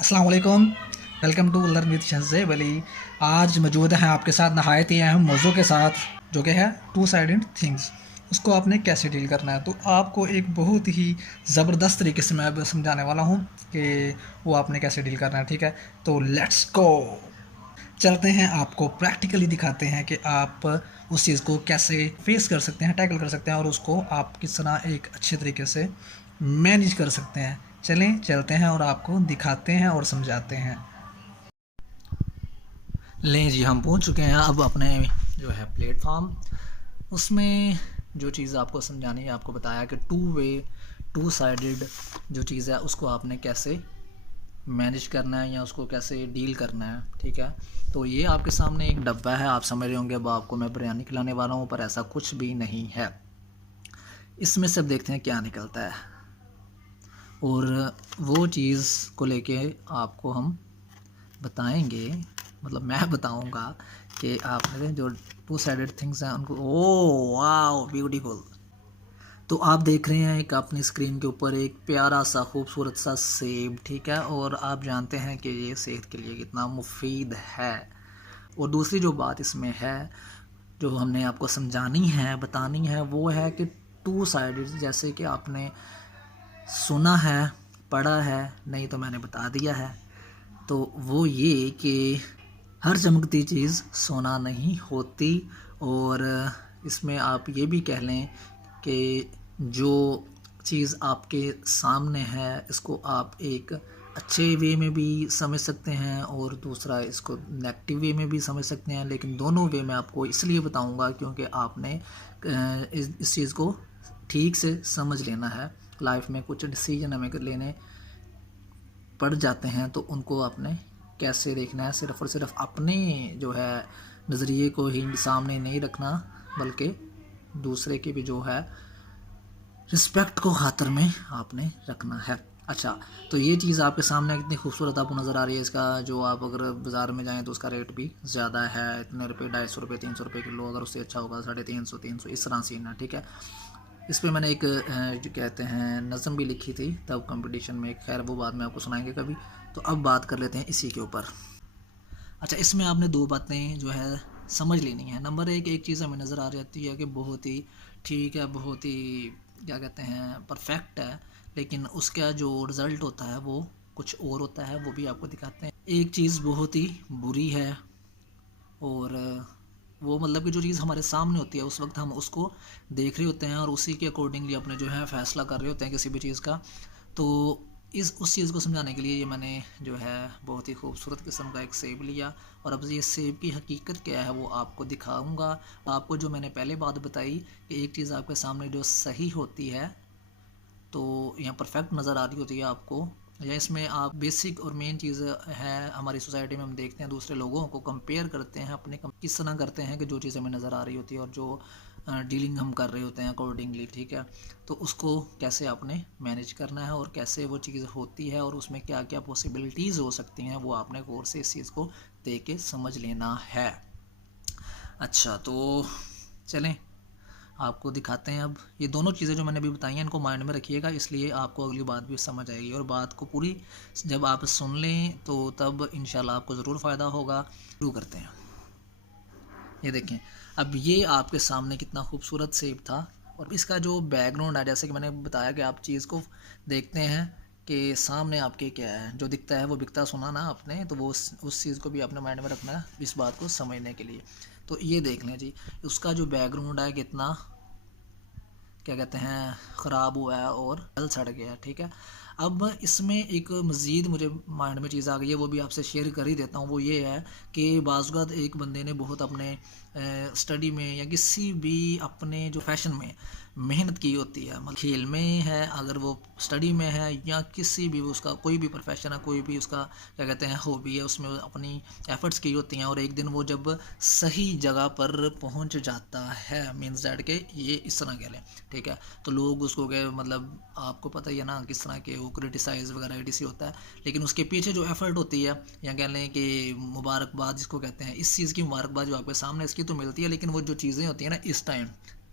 अस्सलाम वालेकुम। Welcome to learn with Shahzeb Ali. आज मौजूद हैं आपके साथ नहायत ही अहम मौजू के साथ, जो कि है टू साइडेड थिंग्स। उसको आपने कैसे डील करना है, तो आपको एक बहुत ही ज़बरदस्त तरीके से मैं अब समझाने वाला हूँ कि वो आपने कैसे डील करना है। ठीक है, तो लेट्स गो। चलते हैं, आपको प्रैक्टिकली दिखाते हैं कि आप उस चीज़ को कैसे फेस कर सकते हैं, टैकल कर सकते हैं, और उसको आप किस तरह एक अच्छे तरीके से मैनेज कर सकते हैं। चलें, चलते हैं और आपको दिखाते हैं और समझाते हैं। लें जी, हम पहुंच चुके हैं अब अपने जो है प्लेटफॉर्म। उसमें जो चीज़ आपको समझानी है, आपको बताया कि टू साइडेड जो चीज़ है उसको आपने कैसे मैनेज करना है या उसको कैसे डील करना है। ठीक है, तो ये आपके सामने एक डब्बा है। आप समझ रहे होंगे अब आपको मैं बिरयानी खिलाने वाला हूँ, पर ऐसा कुछ भी नहीं है। इसमें से अब देखते हैं क्या निकलता है, और वो चीज़ को लेके आपको हम बताएंगे, मतलब मैं बताऊंगा कि आपने जो टू साइडेड थिंग्स हैं उनको, ओ वाओ ब्यूटीफुल। तो आप देख रहे हैं एक अपनी स्क्रीन के ऊपर एक प्यारा सा खूबसूरत सा सेब। ठीक है, और आप जानते हैं कि ये सेहत के लिए कितना मुफीद है। और दूसरी जो बात इसमें है, जो हमने आपको समझानी है, बतानी है, वो है कि टू साइडेड, जैसे कि आपने सुना है, पढ़ा है, नहीं तो मैंने बता दिया है। तो वो ये कि हर चमकती चीज़ सोना नहीं होती। और इसमें आप ये भी कह लें कि जो चीज़ आपके सामने है इसको आप एक अच्छे वे में भी समझ सकते हैं और दूसरा इसको नेगेटिव वे में भी समझ सकते हैं। लेकिन दोनों वे मैं आपको इसलिए बताऊंगा क्योंकि आपने इस चीज़ को ठीक से समझ लेना है। लाइफ में कुछ डिसीजन हमें लेने पड़ जाते हैं तो उनको आपने कैसे देखना है, सिर्फ़ और सिर्फ अपने जो है नज़रिए को ही सामने नहीं रखना, बल्कि दूसरे की भी जो है रिस्पेक्ट को खातर में आपने रखना है। अच्छा, तो ये चीज़ आपके सामने कितनी खूबसूरत आपको नज़र आ रही है। इसका जो आप अगर बाज़ार में जाएँ तो उसका रेट भी ज़्यादा है, इतने रुपये, 250 रुपये, 300 रुपये किलो। अगर उससे अच्छा होगा 350, 300, इस तरह सीन है। ठीक है, इस पे मैंने एक जो कहते हैं नज़म भी लिखी थी तब कंपटीशन में। खैर वो बाद में आपको सुनाएंगे कभी। तो अब बात कर लेते हैं इसी के ऊपर। अच्छा, इसमें आपने दो बातें जो है समझ लेनी है। नंबर एक चीज़ हमें नज़र आ जाती है कि बहुत ही ठीक है, बहुत ही क्या कहते हैं परफेक्ट है, लेकिन उसका जो रिज़ल्ट होता है वो कुछ और होता है। वो भी आपको दिखाते हैं। एक चीज़ बहुत ही बुरी है, और वो मतलब कि जो चीज़ हमारे सामने होती है उस वक्त हम उसको देख रहे होते हैं और उसी के अकॉर्डिंगली अपने जो है फ़ैसला कर रहे होते हैं किसी भी चीज़ का। तो उस चीज़ को समझाने के लिए ये मैंने जो है बहुत ही खूबसूरत किस्म का एक सेब लिया, और अब ये सेब की हकीकत क्या है वो आपको दिखाऊंगा। आपको जो मैंने पहले बात बताई कि एक चीज़ आपके सामने जो सही होती है तो यहाँ परफेक्ट नज़र आ रही होती है आपको, या इसमें आप बेसिक और मेन चीज़ है हमारी सोसाइटी में हम देखते हैं दूसरे लोगों को कंपेयर करते हैं, अपने किस तरह करते हैं कि जो चीज़ हमें नज़र आ रही होती है और जो डीलिंग हम कर रहे होते हैं अकॉर्डिंगली। ठीक है, तो उसको कैसे आपने मैनेज करना है और कैसे वो चीज़ होती है और उसमें क्या क्या पॉसिबिलिटीज़ हो सकती हैं, वो आपने गौर से इस चीज़ को देख के समझ लेना है। अच्छा, तो चलें आपको दिखाते हैं। अब ये दोनों चीज़ें जो मैंने अभी बताई हैं इनको माइंड में रखिएगा, इसलिए आपको अगली बात भी समझ आएगी। और बात को पूरी जब आप सुन लें तो तब इंशाल्लाह आपको ज़रूर फ़ायदा होगा। शुरू करते हैं। ये देखें, अब ये आपके सामने कितना खूबसूरत सेब था, और इसका जो बैकग्राउंड है, जैसे कि मैंने बताया कि आप चीज़ को देखते हैं कि सामने आपके क्या है, जो दिखता है वो बिकता सुना ना आपने, तो वो उस चीज़ को भी आपने माइंड में रखना है इस बात को समझने के लिए। तो ये देख लें जी, उसका जो बैकग्राउंड है कितना क्या कहते हैं ख़राब हुआ है और जल सड़ गया है। ठीक है, अब इसमें एक मज़ीद मुझे माइंड में चीज़ आ गई है, वो भी आपसे शेयर कर ही देता हूँ। वो ये है कि बाज़ एक बंदे ने बहुत अपने स्टडी में या किसी भी अपने जो फैशन में मेहनत की होती है, मतलब खेल में है, अगर वो स्टडी में है, या किसी भी उसका कोई भी प्रोफेशन है, कोई भी उसका क्या कहते हैं हॉबी है, उसमें अपनी एफ़र्ट्स की होती हैं। और एक दिन वो जब सही जगह पर पहुंच जाता है, मीन्स दैट के ये इस तरह कह लें। ठीक है, तो लोग उसको क्या मतलब आपको पता ही है ना किस तरह के वो क्रिटिसाइज़ वगैरह एडीसी होता है, लेकिन उसके पीछे जो एफ़र्ट होती है, या कह लें कि मुबारकबाद जिसको कहते हैं, इस चीज़ की मुबारकबाद जो आपके सामने इसकी तो मिलती है, लेकिन वो जो चीज़ें होती हैं ना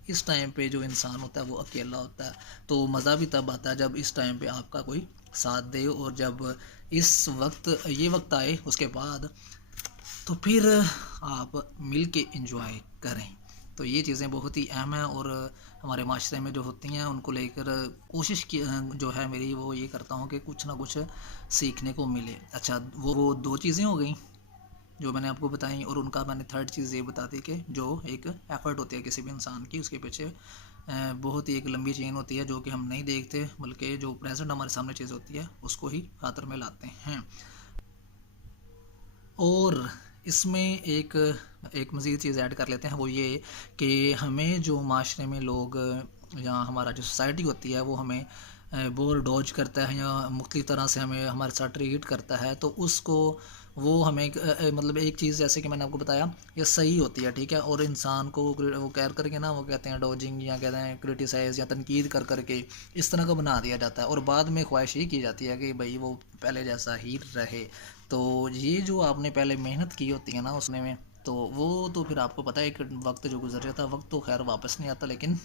इस टाइम पे जो इंसान होता है वो अकेला होता है। तो मज़ा भी तब आता है जब इस टाइम पे आपका कोई साथ दे, और जब इस वक्त ये वक्त आए उसके बाद तो फिर आप मिल के इंजॉय करें। तो ये चीज़ें बहुत ही अहम हैं और हमारे माशरे में जो होती हैं उनको लेकर कोशिश की जो है मेरी वो ये करता हूँ कि कुछ ना कुछ सीखने को मिले। अच्छा, वो दो चीज़ें हो गई जो मैंने आपको बताई, और उनका मैंने थर्ड चीज़ ये बता दी कि जो एक एफ़र्ट होती है किसी भी इंसान की, उसके पीछे बहुत ही एक लंबी चेन होती है जो कि हम नहीं देखते, बल्कि जो प्रेजेंट हमारे सामने चीज़ होती है उसको ही खातर में लाते हैं। और इसमें एक मज़ीद चीज़ ऐड कर लेते हैं, वो ये कि हमें जो माशरे में लोग या हमारा जो सोसाइटी होती है वो हमें बोर डॉज करता है या मुख्तलिफ़ तरह से हमें हमारे साथ ट्रीट करता है, तो उसको वो हमें मतलब एक चीज़ जैसे कि मैंने आपको बताया ये सही होती है, ठीक है। और इंसान को वो कह करके ना वो कहते हैं डॉजिंग या कहते हैं क्रिटिसाइज़ या तनकीद कर करके इस तरह का बना दिया जाता है, और बाद में ख्वाहिश ही की जाती है कि भाई वो पहले जैसा ही रहे। तो ये जो आपने पहले मेहनत की होती है ना उसने में, तो वो तो फिर आपको पता है एक वक्त जो गुजर जाता है, वक्त तो खैर वापस नहीं आता, लेकिन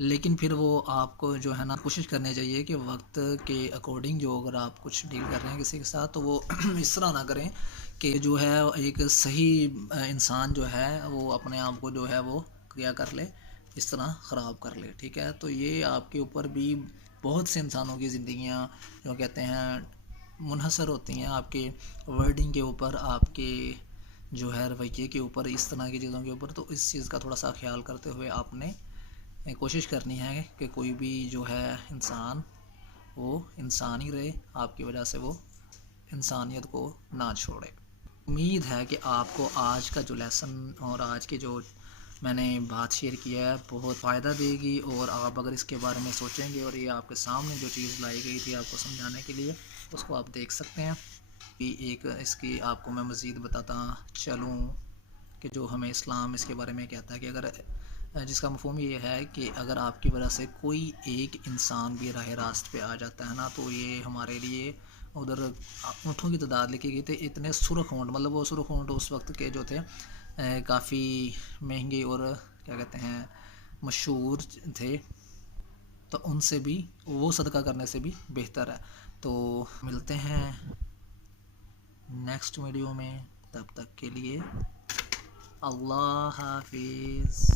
लेकिन फिर वो आपको जो है ना कोशिश करनी चाहिए कि वक्त के अकॉर्डिंग जो अगर आप कुछ डील कर रहे हैं किसी के साथ तो वो इस तरह ना करें कि जो है एक सही इंसान जो है वो अपने आप को जो है वो क्या कर ले, इस तरह ख़राब कर ले, ठीक है। तो ये आपके ऊपर भी बहुत से इंसानों की ज़िंदगियाँ जो कहते हैं मुनहसर होती हैं आपके वर्डिंग के ऊपर, आपके जो है रवैये के ऊपर, इस तरह की चीज़ों के ऊपर। तो इस चीज़ का थोड़ा सा ख्याल करते हुए आपने कोशिश करनी है कि कोई भी जो है इंसान वो इंसान ही रहे, आपकी वजह से वो इंसानियत को ना छोड़े। उम्मीद है कि आपको आज का जो लेसन और आज के जो मैंने बात शेयर किया है बहुत फ़ायदा देगी, और आप अगर इसके बारे में सोचेंगे और ये आपके सामने जो चीज़ लाई गई थी आपको समझाने के लिए उसको आप देख सकते हैं कि एक इसकी आपको मैं मज़ीद बताता चलूँ कि जो हमें इस्लाम इसके बारे में कहता है कि अगर जिसका मफ़हूम ये है कि अगर आपकी वजह से कोई एक इंसान भी राह रास्त पे आ जाता है ना, तो ये हमारे लिए उधर ऊँटों की तादाद लिखी गई थी, इतने सुरख ऊँट, मतलब वो सुरख ऊँट उस वक्त के जो थे काफ़ी महंगे और क्या कहते हैं मशहूर थे, तो उनसे भी वो सदका करने से भी बेहतर है। तो मिलते हैं नेक्स्ट वीडियो में, तब तक के लिए अल्लाह हाफिज़।